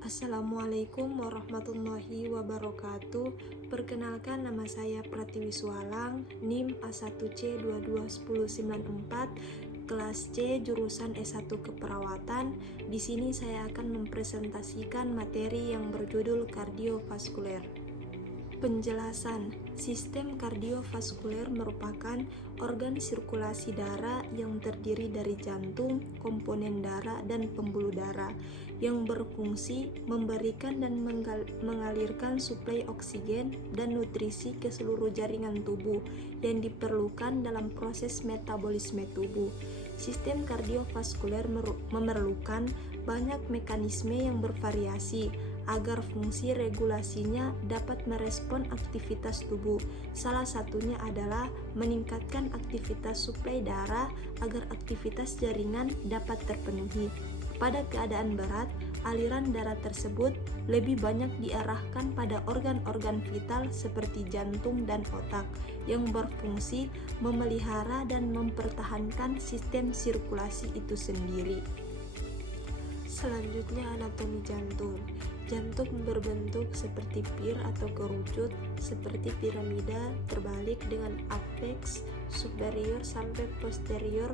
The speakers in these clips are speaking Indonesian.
Assalamualaikum warahmatullahi wabarakatuh. Perkenalkan, nama saya Pratiwi Suhalang, NIM A1C221094, kelas C, jurusan S1 Keperawatan. Di sini saya akan mempresentasikan materi yang berjudul kardiovaskuler. Penjelasan: sistem kardiovaskuler merupakan organ sirkulasi darah yang terdiri dari jantung, komponen darah, dan pembuluh darah yang berfungsi memberikan dan mengalirkan suplai oksigen dan nutrisi ke seluruh jaringan tubuh yang diperlukan dalam proses metabolisme tubuh. Sistem kardiovaskuler memerlukan banyak mekanisme yang bervariasi agar fungsi regulasinya dapat merespon aktivitas tubuh. Salah satunya adalah meningkatkan aktivitas suplai darah agar aktivitas jaringan dapat terpenuhi. Pada keadaan berat, aliran darah tersebut lebih banyak diarahkan pada organ-organ vital seperti jantung dan otak yang berfungsi memelihara dan mempertahankan sistem sirkulasi itu sendiri. Selanjutnya, anatomi jantung. Jantung berbentuk seperti pir atau kerucut, seperti piramida terbalik dengan apeks superior sampai posterior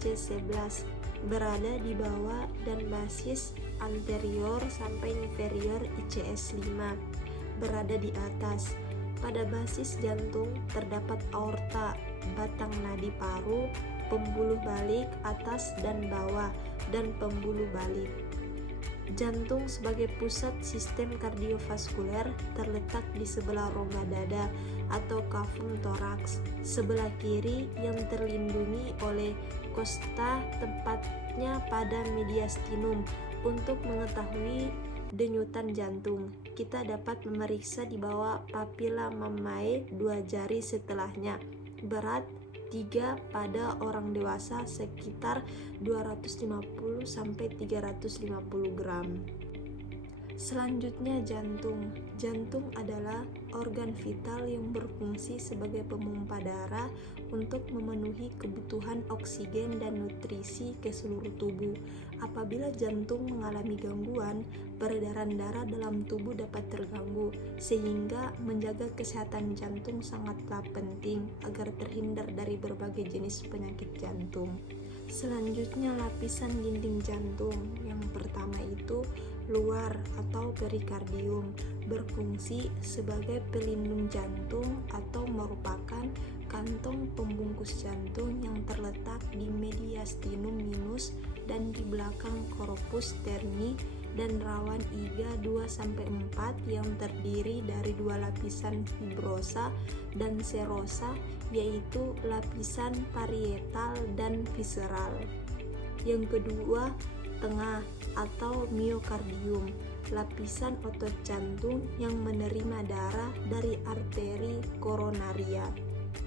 C11, berada di bawah, dan basis anterior sampai inferior ICS5 berada di atas. Pada basis jantung terdapat aorta, batang nadi paru, pembuluh balik atas dan bawah, dan pembuluh balik. Jantung sebagai pusat sistem kardiovaskuler terletak di sebelah rongga dada atau cavum thorax sebelah kiri yang terlindungi oleh kosta, tempatnya pada mediastinum. Untuk mengetahui denyutan jantung, kita dapat memeriksa di bawah papilla mammae 2 jari setelahnya. Berat 3 pada orang dewasa sekitar 250 sampai 350 gram. Selanjutnya, jantung. Jantung adalah organ vital yang berfungsi sebagai pemompa darah untuk memenuhi kebutuhan oksigen dan nutrisi ke seluruh tubuh. Apabila jantung mengalami gangguan, peredaran darah dalam tubuh dapat terganggu, sehingga menjaga kesehatan jantung sangatlah penting agar terhindar dari berbagai jenis penyakit jantung. Selanjutnya, lapisan dinding jantung. Yang pertama itu luar atau perikardium, berfungsi sebagai pelindung jantung atau merupakan kantong pembungkus jantung yang terletak di mediastinum minus dan di belakang corpus sterni, dan rawan iga 2-4 yang terdiri dari 2 lapisan fibrosa dan serosa, yaitu lapisan parietal dan visceral. Yang kedua, tengah atau miokardium, lapisan otot jantung yang menerima darah dari arteri koronaria.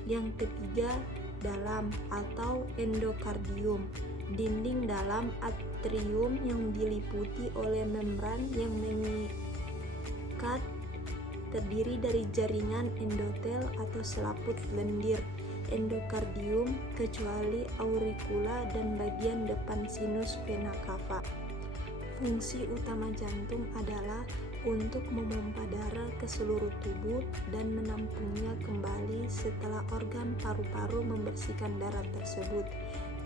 Yang ketiga, dalam atau endokardium, dinding dalam atrium yang diliputi oleh membran yang mengikat, terdiri dari jaringan endotel atau selaput lendir endokardium kecuali auricula dan bagian depan sinus vena cava. Fungsi utama jantung adalah untuk memompa darah ke seluruh tubuh dan menampungnya kembali setelah organ paru-paru membersihkan darah tersebut.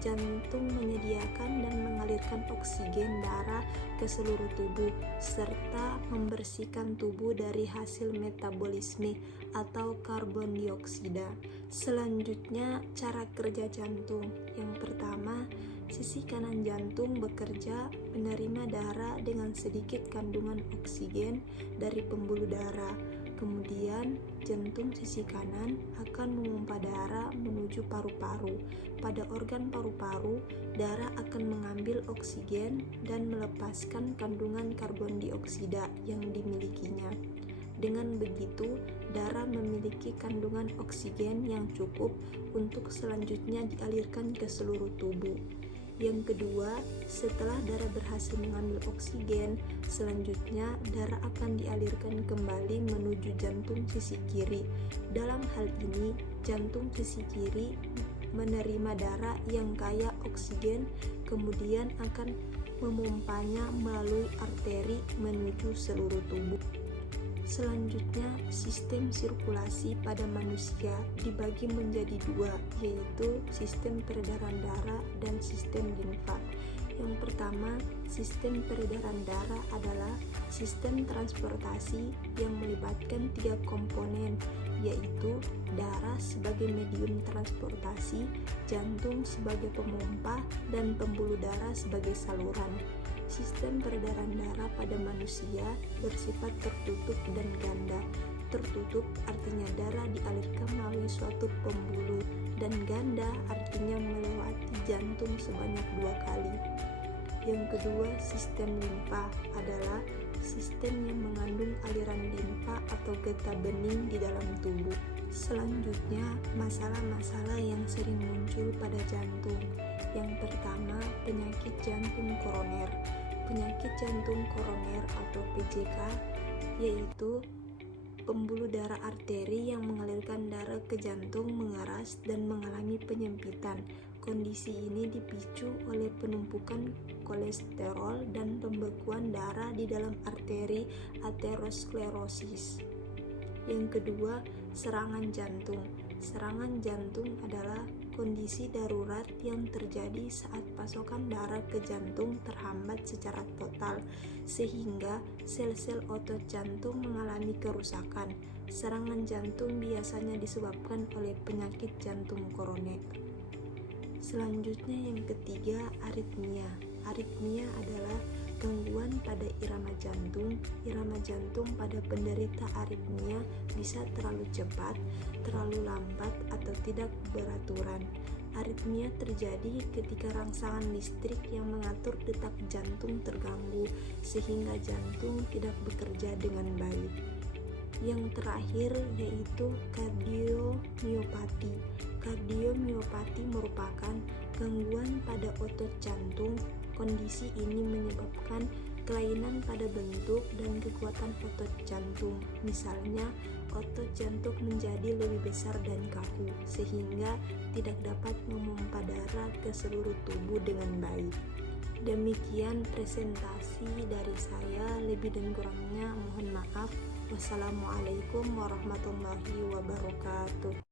Jantung menyediakan dan mengalirkan oksigen darah ke seluruh tubuh, serta membersihkan tubuh dari hasil metabolisme atau karbon dioksida. Selanjutnya, cara kerja jantung. Yang pertama, sisi kanan jantung bekerja menerima darah dengan sedikit kandungan oksigen dari pembuluh darah. Kemudian, jantung sisi kanan akan memompa darah menuju paru-paru. Pada organ paru-paru, darah akan mengambil oksigen dan melepaskan kandungan karbon dioksida yang dimilikinya. Dengan begitu, darah memiliki kandungan oksigen yang cukup untuk selanjutnya dialirkan ke seluruh tubuh. Yang kedua, setelah darah berhasil mengambil oksigen, selanjutnya darah akan dialirkan kembali menuju jantung sisi kiri. Dalam hal ini, jantung sisi kiri menerima darah yang kaya oksigen, kemudian akan memompanya melalui arteri menuju seluruh tubuh. Selanjutnya, sistem sirkulasi pada manusia dibagi menjadi dua, yaitu sistem peredaran darah dan sistem limfa. Yang pertama, sistem peredaran darah adalah sistem transportasi yang melibatkan tiga komponen, yaitu darah sebagai medium transportasi, jantung sebagai pemompa, dan pembuluh darah sebagai saluran. Sistem peredaran darah pada manusia bersifat tertutup dan ganda. Tertutup artinya darah dialirkan melalui suatu pembuluh, dan ganda artinya melewati jantung sebanyak 2 kali. Yang kedua, sistem limfa adalah sistem yang mengandung aliran limfa atau getah bening di dalam tubuh. Selanjutnya, masalah-masalah yang sering muncul pada jantung. Yang pertama, penyakit jantung koroner. Penyakit jantung koroner atau PJK yaitu pembuluh darah arteri yang mengalirkan darah ke jantung mengeras dan mengalami penyempitan. Kondisi ini dipicu oleh penumpukan kolesterol dan pembekuan darah di dalam arteri aterosklerosis. Yang kedua, serangan jantung. Serangan jantung adalah kondisi darurat yang terjadi saat pasokan darah ke jantung terhambat secara total, sehingga sel-sel otot jantung mengalami kerusakan. Serangan jantung biasanya disebabkan oleh penyakit jantung koroner. Selanjutnya yang ketiga, aritmia. Aritmia adalah gangguan pada irama jantung. Irama jantung pada penderita aritmia bisa terlalu cepat, terlalu lambat, atau tidak beraturan. Aritmia terjadi ketika rangsangan listrik yang mengatur detak jantung terganggu, sehingga jantung tidak bekerja dengan baik. Yang terakhir yaitu kardiomiopati. Kardiomiopati merupakan gangguan pada otot jantung. Kondisi ini menyebabkan kelainan pada bentuk dan kekuatan otot jantung. Misalnya, otot jantung menjadi lebih besar dan kaku, sehingga tidak dapat memompa darah ke seluruh tubuh dengan baik. Demikian presentasi dari saya, lebih dan kurangnya mohon maaf. Wassalamualaikum warahmatullahi wabarakatuh.